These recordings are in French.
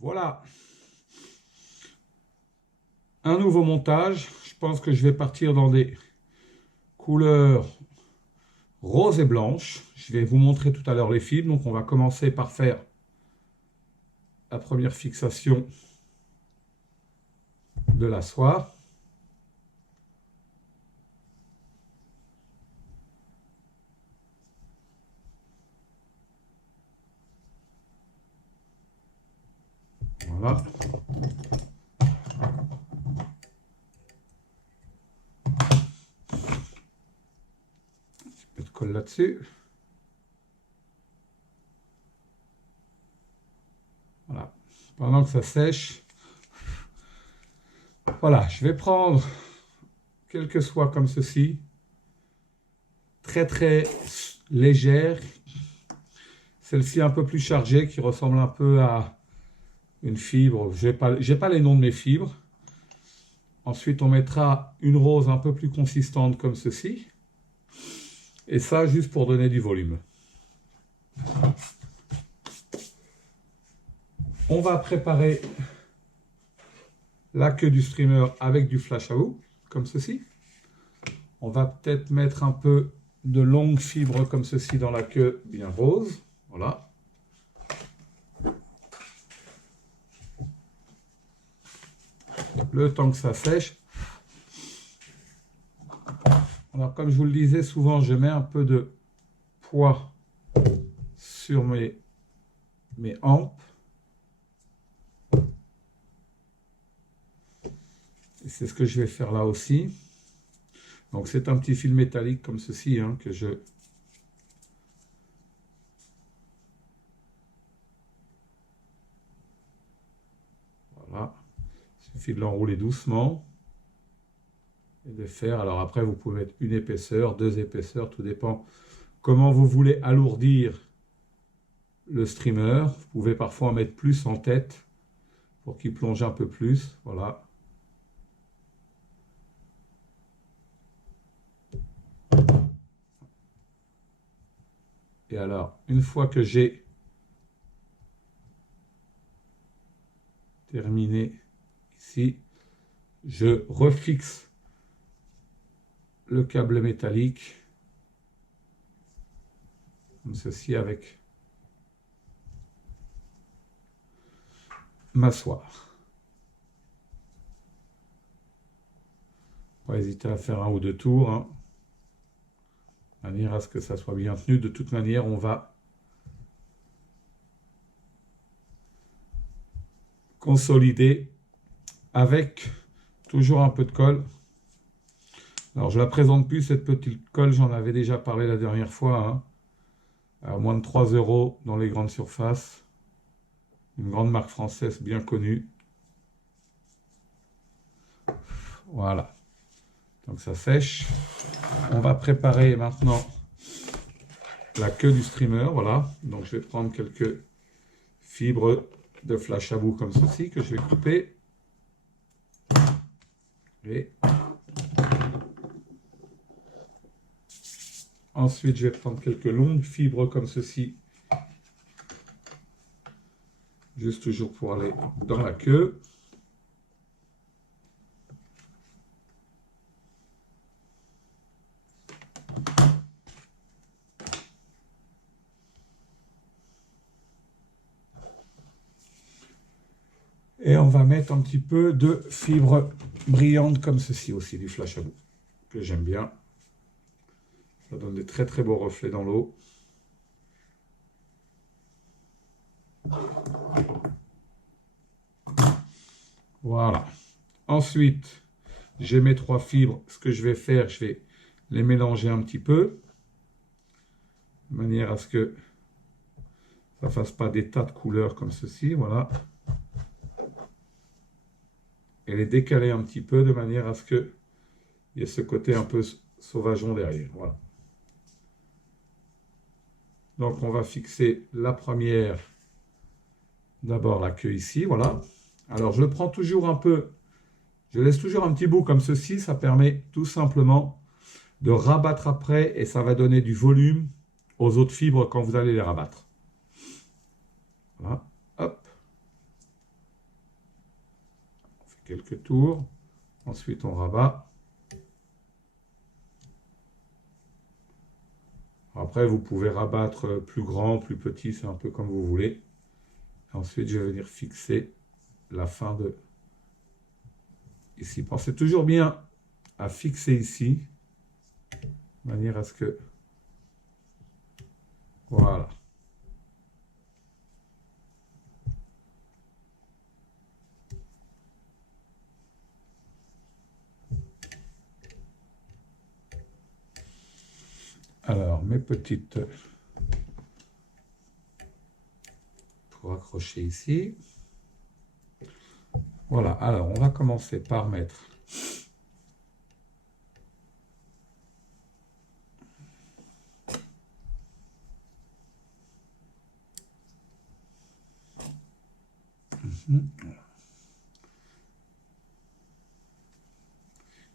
Voilà, un nouveau montage. Je pense que je vais partir dans des couleurs roses et blanches. Je vais vous montrer tout à l'heure les fibres. Donc on va commencer par faire la première fixation de la soie. Voilà. Un petit peu de colle là-dessus. Voilà. Pendant que ça sèche, voilà, je vais prendre quelques soies comme ceci, très très légères. Celle-ci un peu plus chargée, qui ressemble un peu à une fibre. J'ai pas les noms de mes fibres. Ensuite, on mettra une rose un peu plus consistante comme ceci. Et ça, juste pour donner du volume. On va préparer la queue du streamer avec du flash à bout, comme ceci. On va peut-être mettre un peu de longues fibres comme ceci dans la queue bien rose. Voilà. Le temps que ça sèche. Alors, comme je vous le disais, souvent, je mets un peu de poids sur mes hampes. Et c'est ce que je vais faire là aussi. Donc, c'est un petit fil métallique comme ceci que je... Voilà. Il suffit de l'enrouler doucement et de faire. Alors après, vous pouvez mettre une épaisseur, deux épaisseurs, tout dépend comment vous voulez alourdir le streamer. Vous pouvez parfois en mettre plus en tête pour qu'il plonge un peu plus. Voilà. Et alors, une fois que j'ai terminé ici, je refixe le câble métallique comme ceci avec ma soie. Pas hésiter à faire un ou deux tours, de manière à ce que ça soit bien tenu. De toute manière, on va consolider avec toujours un peu de colle. Alors, je ne la présente plus, cette petite colle, j'en avais déjà parlé la dernière fois, à moins de 3 € dans les grandes surfaces. Une grande marque française bien connue. Voilà. Donc ça sèche. On va préparer maintenant la queue du streamer. Voilà. Donc je vais prendre quelques fibres de flash à bout comme ceci que je vais couper. Et ensuite, je vais prendre quelques longues fibres comme ceci. Juste toujours pour aller dans la queue. Et on va mettre un petit peu de fibres brillantes comme ceci aussi, du flash à bout, que j'aime bien. Ça donne des très très beaux reflets dans l'eau. Voilà. Ensuite, j'ai mes 3 fibres. Ce que je vais faire, je vais les mélanger un petit peu, de manière à ce que ça ne fasse pas des tas de couleurs comme ceci. Voilà. Et les décaler un petit peu, de manière à ce qu'il y ait ce côté un peu sauvageon derrière. Voilà. Donc, on va fixer la première, d'abord la queue ici. Voilà. Alors, je prends toujours un peu, je laisse toujours un petit bout comme ceci. Ça permet tout simplement de rabattre après et ça va donner du volume aux autres fibres quand vous allez les rabattre. Voilà, hop. quelques tours. Ensuite, on rabat. Après, vous pouvez rabattre plus grand, plus petit, c'est un peu comme vous voulez. Ensuite, je vais venir fixer la fin de ici. Pensez toujours bien à fixer ici, de manière à ce que... Voilà. Alors, mes petites... Pour accrocher ici. Voilà, alors on va commencer par mettre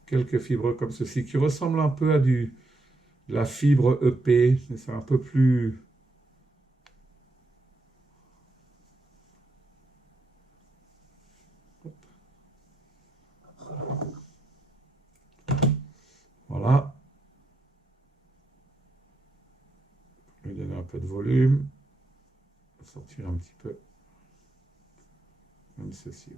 quelques fibres comme ceci qui ressemblent un peu à de la fibre EP, mais c'est un peu plus... Voilà. Je vais donner un peu de volume. Sortir un petit peu. Comme ceci.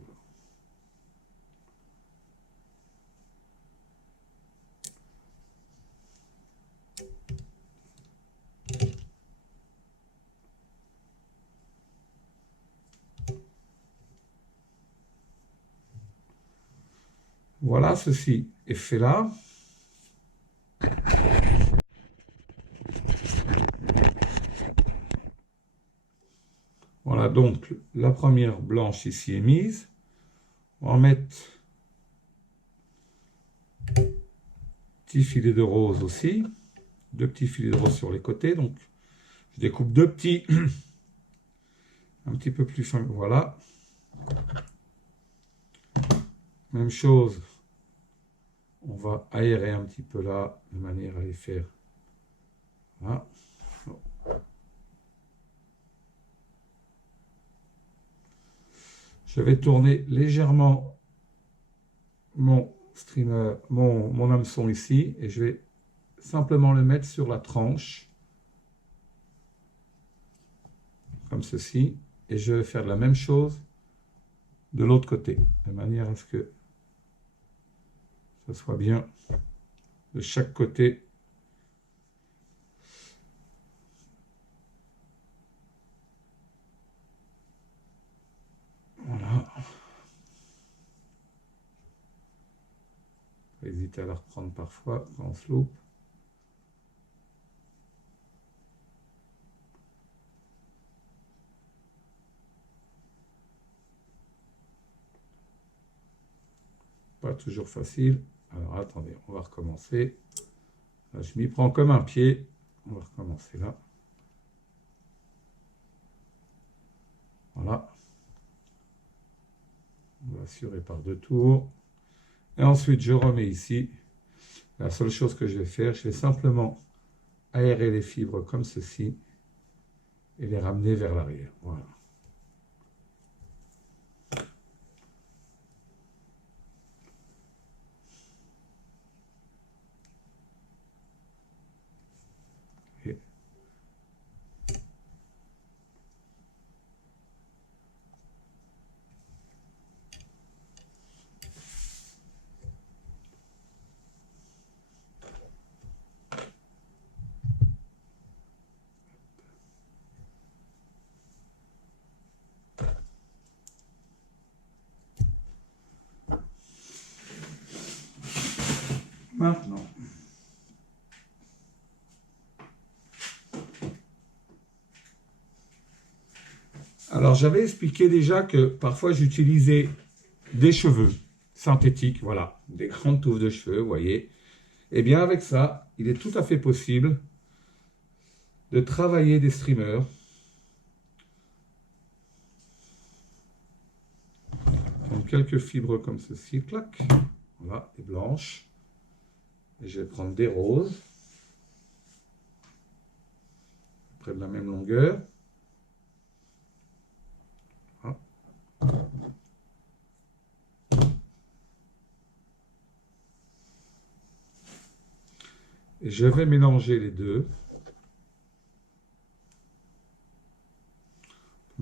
Voilà, ceci est fait là. Voilà, donc la première blanche ici est mise. On va en mettre petit filet de rose aussi. 2 petits filets de rose sur les côtés. Donc, je découpe 2 petits, un petit peu plus fin. Voilà. Même chose. On va aérer un petit peu là, de manière à les faire. Voilà. Je vais tourner légèrement mon streamer, mon hameçon ici, et je vais simplement le mettre sur la tranche, comme ceci, et je vais faire la même chose de l'autre côté, de manière à ce que ça soit bien de chaque côté. Voilà. Faut hésiter à la reprendre parfois quand on se loupe. Pas toujours facile. Alors attendez, on va recommencer. Là, je m'y prends comme un pied. On va recommencer là. Voilà. On va assurer par 2 tours. Et ensuite, je remets ici. La seule chose que je vais faire, je vais simplement aérer les fibres comme ceci et les ramener vers l'arrière. Voilà. Et maintenant, alors j'avais expliqué déjà que parfois j'utilisais des cheveux synthétiques, voilà, des grandes touffes de cheveux, vous voyez. Et bien avec ça, il est tout à fait possible de travailler des streamers. Donc quelques fibres comme ceci, clac, voilà, des blanches. Et je vais prendre des roses, près de la même longueur. Voilà. Et je vais mélanger les deux. On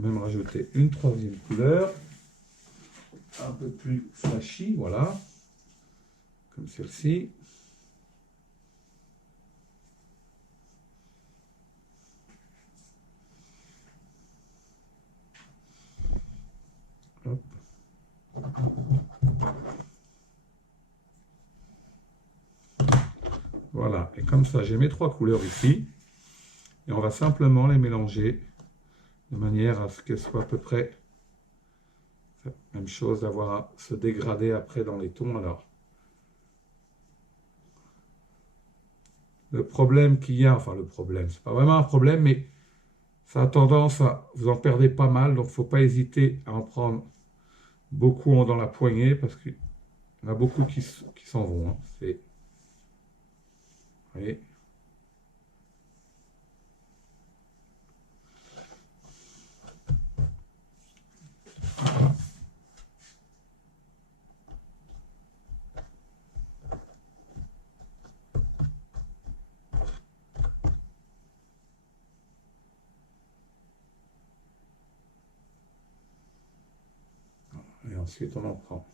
peut même rajouter une troisième couleur. Un peu plus flashy, voilà. Comme celle-ci. Hop. Voilà, et comme ça, j'ai mes trois couleurs ici. Et on va simplement les mélanger de manière à ce qu'elles soient à peu près la même chose, d'avoir à se dégrader après dans les tons. Alors, le problème qu'il y a, enfin le problème, c'est pas vraiment un problème, mais ça a tendance à, vous en perdez pas mal, donc il ne faut pas hésiter à en prendre beaucoup dans la poignée, parce qu'il y en a beaucoup qui s'en vont. Hein. Vous voyez. Et ensuite, on en prend.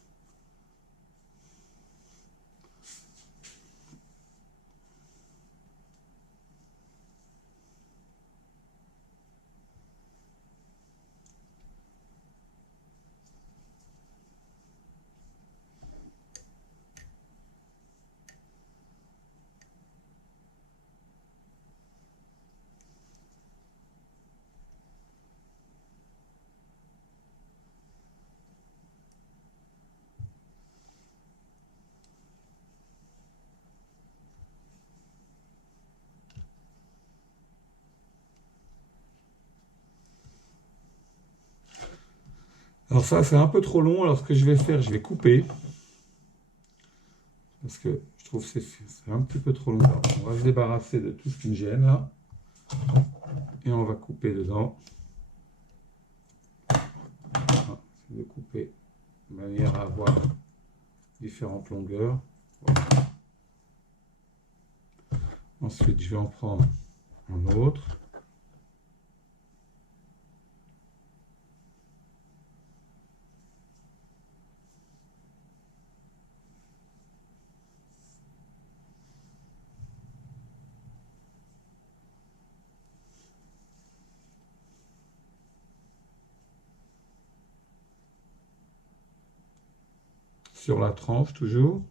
Alors ça, c'est un peu trop long. Alors ce que je vais faire, je vais couper. Parce que je trouve que c'est un petit peu trop long. Alors, on va se débarrasser de tout ce qui me gêne là. Et on va couper dedans. Voilà, je vais couper de manière à avoir différentes longueurs. Voilà. Ensuite, je vais en prendre un autre. Sur la tranche toujours.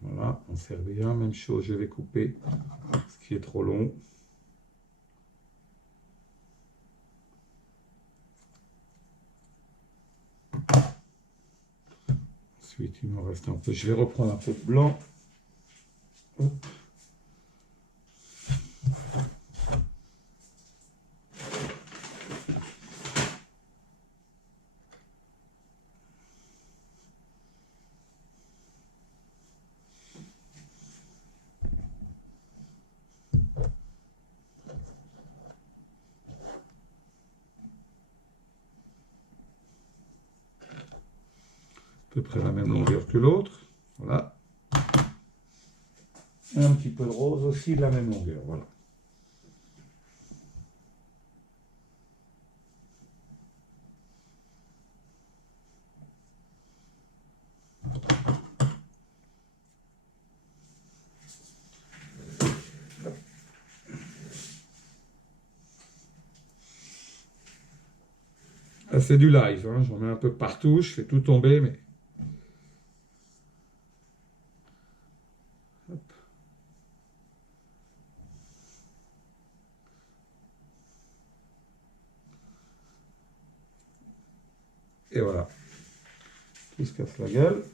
Voilà, on sert bien. Même chose, je vais couper ce qui est trop long. Ensuite, il me reste un peu. Je vais reprendre un peu de blanc. Hop. À peu près la même longueur que l'autre. Voilà. Et un petit peu de rose aussi de la même longueur. Voilà. Là, c'est du live. Hein. J'en mets un peu partout. Je fais tout tomber, mais. Hop. Et voilà. Tout se casse la gueule.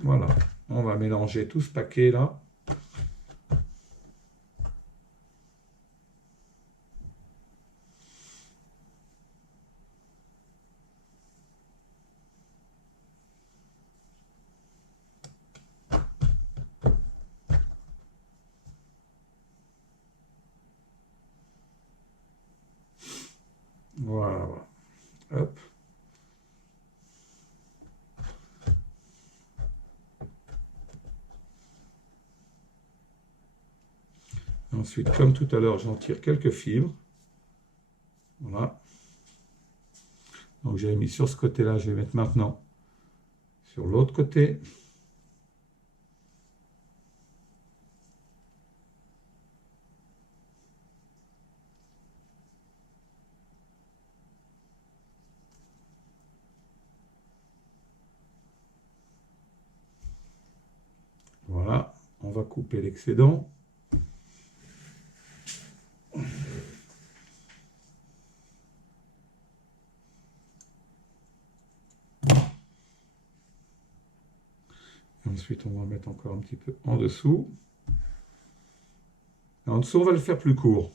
Voilà. On va mélanger tout ce paquet là. Ensuite, comme tout à l'heure, j'en tire quelques fibres. Voilà. Donc j'avais mis sur ce côté-là, je vais mettre maintenant sur l'autre côté. Voilà, on va couper l'excédent. Ensuite, on va mettre encore un petit peu en dessous. En dessous, on va le faire plus court.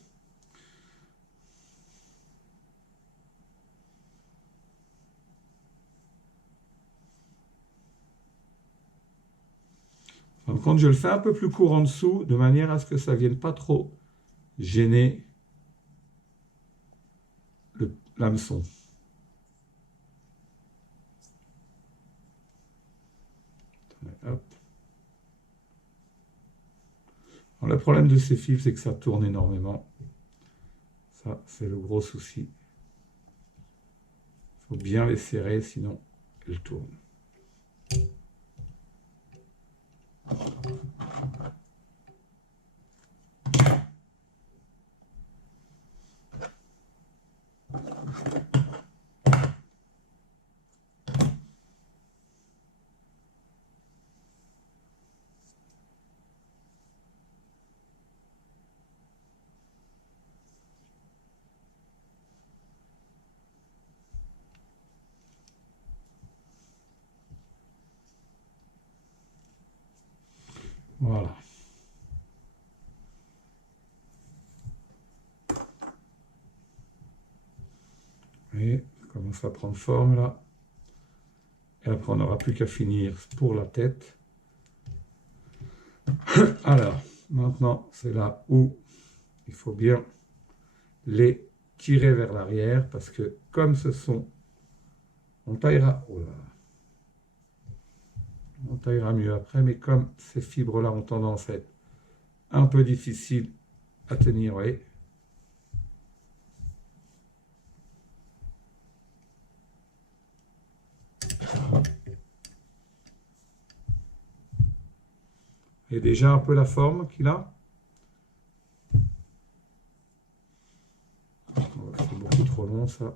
En fin de compte, je le fais un peu plus court en dessous, de manière à ce que ça ne vienne pas trop gêner l'hameçon. Hop. Alors, le problème de ces fils, c'est que ça tourne énormément. Ça, c'est le gros souci. Il faut bien les serrer, sinon elles tournent. Voilà. Et ça commence à prendre forme là. Et après, on n'aura plus qu'à finir pour la tête. Alors, maintenant, c'est là où il faut bien les tirer vers l'arrière parce que comme ce sont, on taillera, oh là, on taillera mieux après, mais comme ces fibres-là ont tendance à être un peu difficiles à tenir, vous voyez. Et déjà un peu la forme qu'il a. C'est beaucoup trop long ça.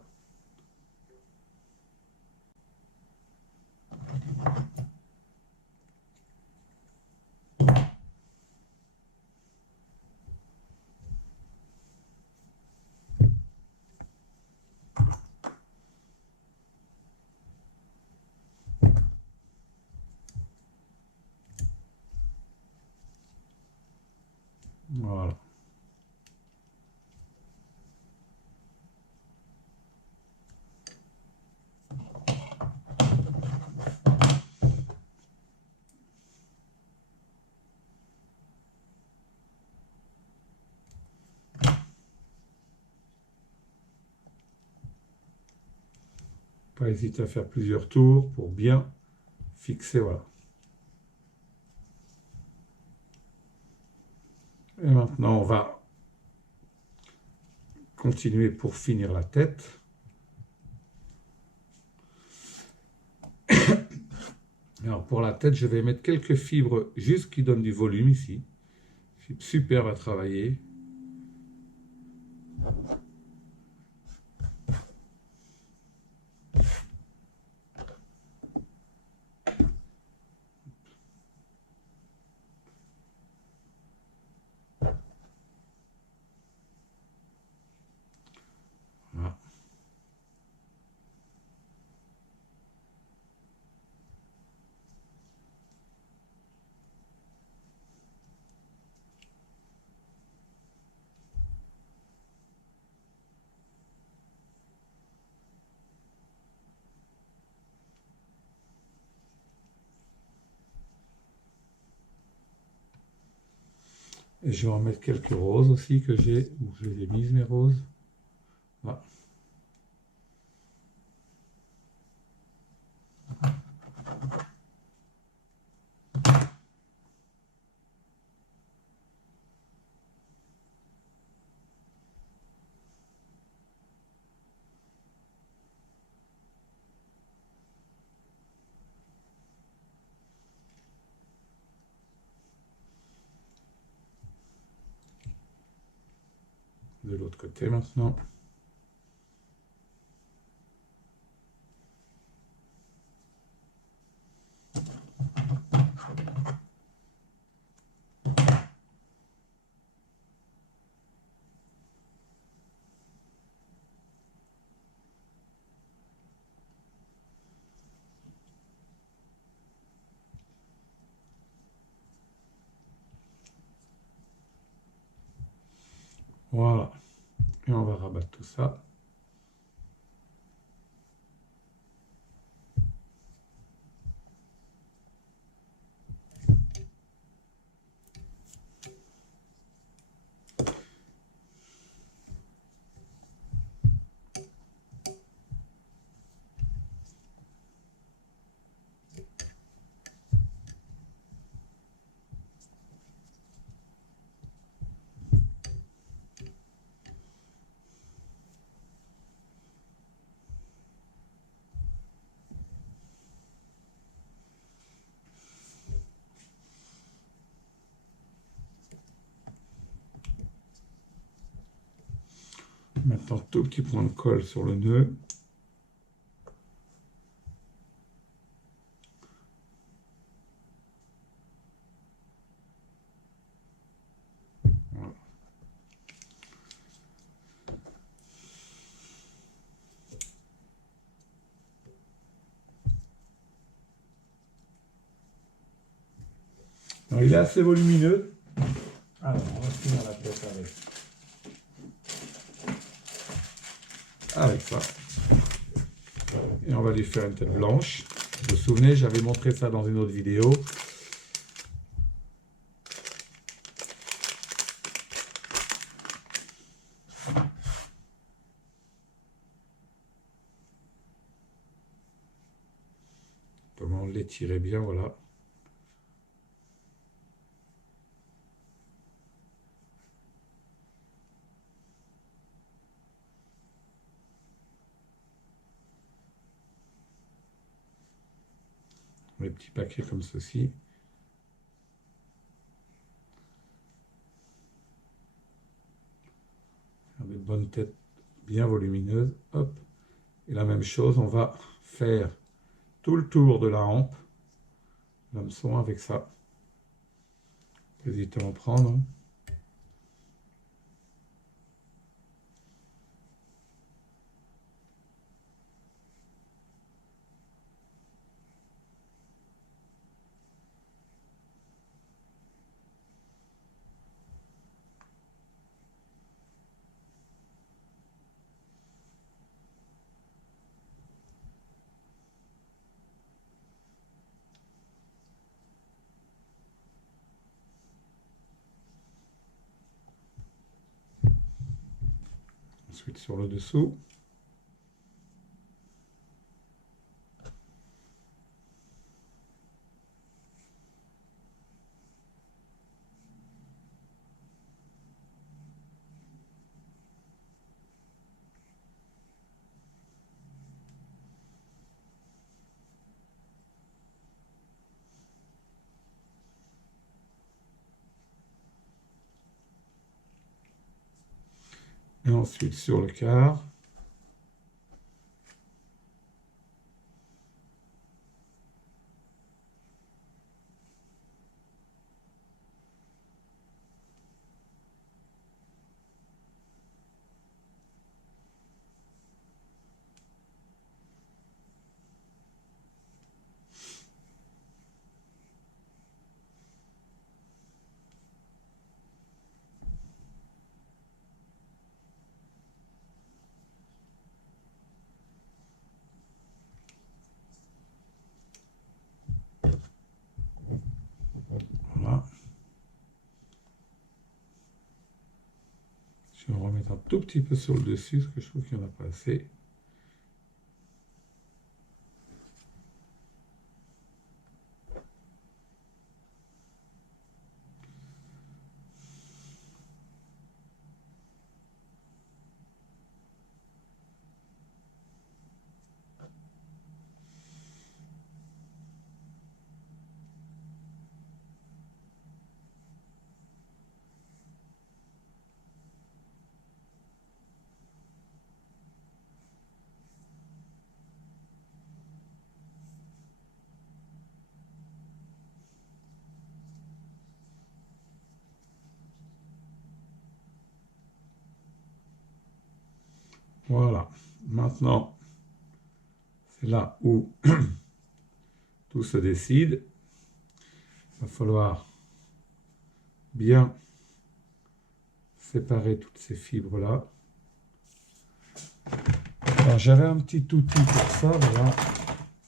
Voilà. Pas hésiter à faire plusieurs tours pour bien fixer, voilà. Et maintenant, on va continuer pour finir la tête. Alors pour la tête, je vais mettre quelques fibres juste qui donnent du volume ici. Fibres superbes à travailler. Voilà. Et je vais en mettre quelques roses aussi que j'ai, où je les ai mises mes roses. Voilà. de l'autre côté maintenant. Voilà. Et on va rabattre tout ça. Maintenant, tout petit point de colle sur le nœud. Voilà. Alors, il est assez volumineux. Alors, on va finir la tête avec ça. Et on va lui faire une tête blanche. Vous vous souvenez, j'avais montré ça dans une autre vidéo. Comment l'étirer bien, voilà. Les petits paquets comme ceci. Des bonnes têtes bien volumineuses. Hop. Et la même chose, on va faire tout le tour de la hampe. L'hameçon avec ça. N'hésitez à en prendre. Ensuite sur le dessous. Et ensuite sur le quart. Voilà. Je vais en remettre un tout petit peu sur le dessus, parce que je trouve qu'il n'y en a pas assez. Voilà. Maintenant, c'est là où tout se décide. Il va falloir bien séparer toutes ces fibres-là. Alors, j'avais un petit outil pour ça, voilà.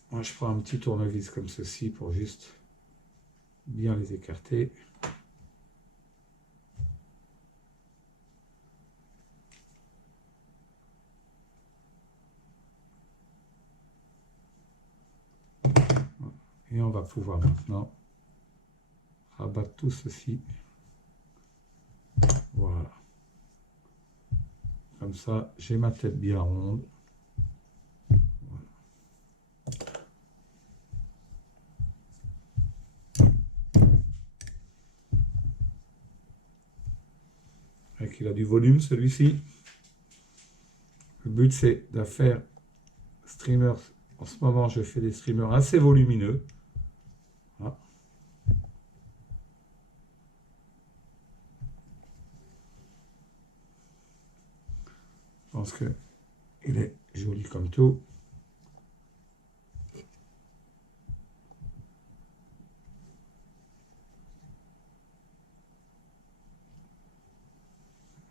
Moi, je prends un petit tournevis comme ceci pour juste bien les écarter. Et on va pouvoir maintenant rabattre tout ceci. Voilà. Comme ça, j'ai ma tête bien ronde. Voilà. Et qu'il a du volume, celui-ci. Le but, c'est de faire streamer. En ce moment, je fais des streamers assez volumineux. Voilà. Je pense qu'il est joli comme tout.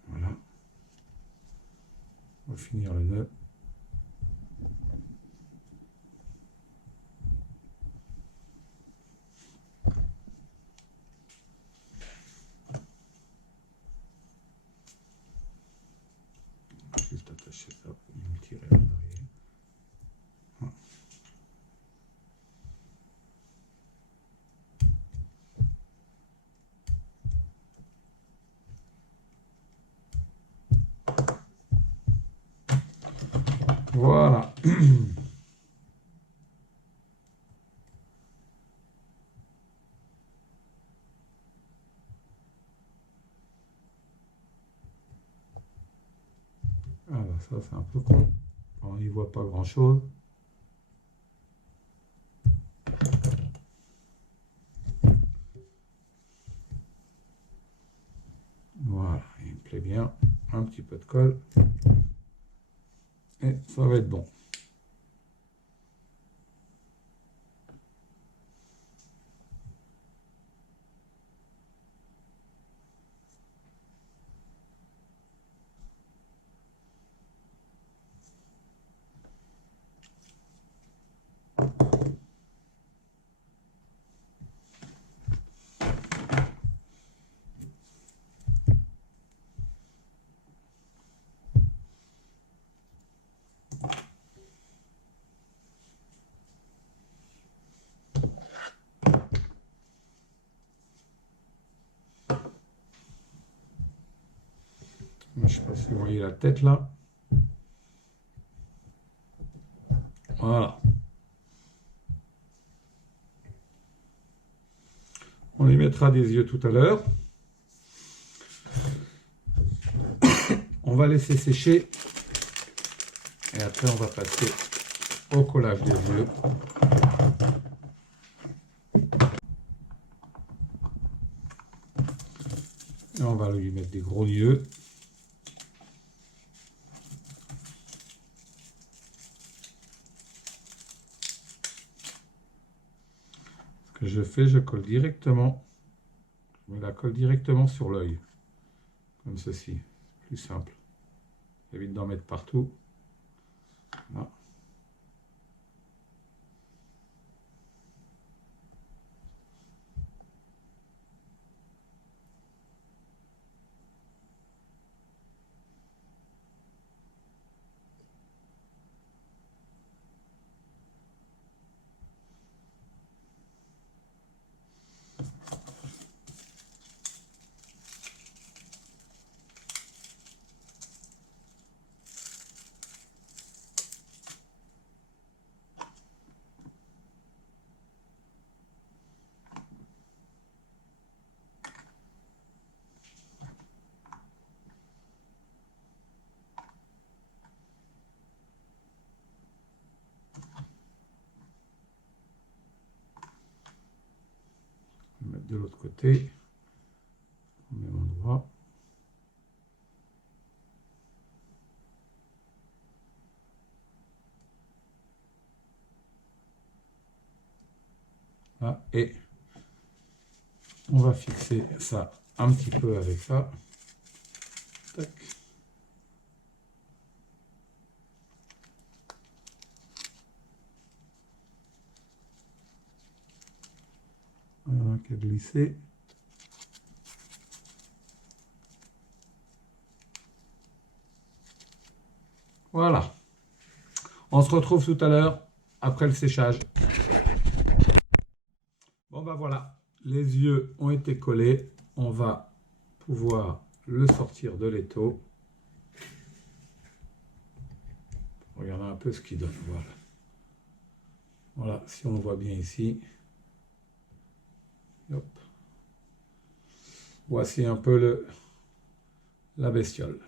Voilà. On va finir le nœud. Juste attacher ça pour me tirer en arrière. Voilà. Ah, ça, c'est un peu con. On n'y voit pas grand-chose. Voilà, il me plaît bien. Un petit peu de colle. Et ça va être bon. Je ne sais pas si vous voyez la tête là. Voilà. On y mettra des yeux tout à l'heure. On va laisser sécher. Et après, on va passer au collage des yeux. Et on va lui mettre des gros yeux. Ce que je fais, je colle directement. Je mets la colle directement sur l'œil. Comme ceci. Plus simple. J'évite d'en mettre partout. Voilà. Je vais mettre de l'autre côté. Au même endroit. Voilà. Et on va fixer ça un petit peu avec ça. Tac. Voilà, qui a glissé. Voilà. On se retrouve tout à l'heure après le séchage. Bon ben voilà, les yeux ont été collés. On va pouvoir le sortir de l'étau. Regardez un peu ce qu'il donne. Voilà. Voilà, si on le voit bien ici. Hop. Voici un peu la bestiole.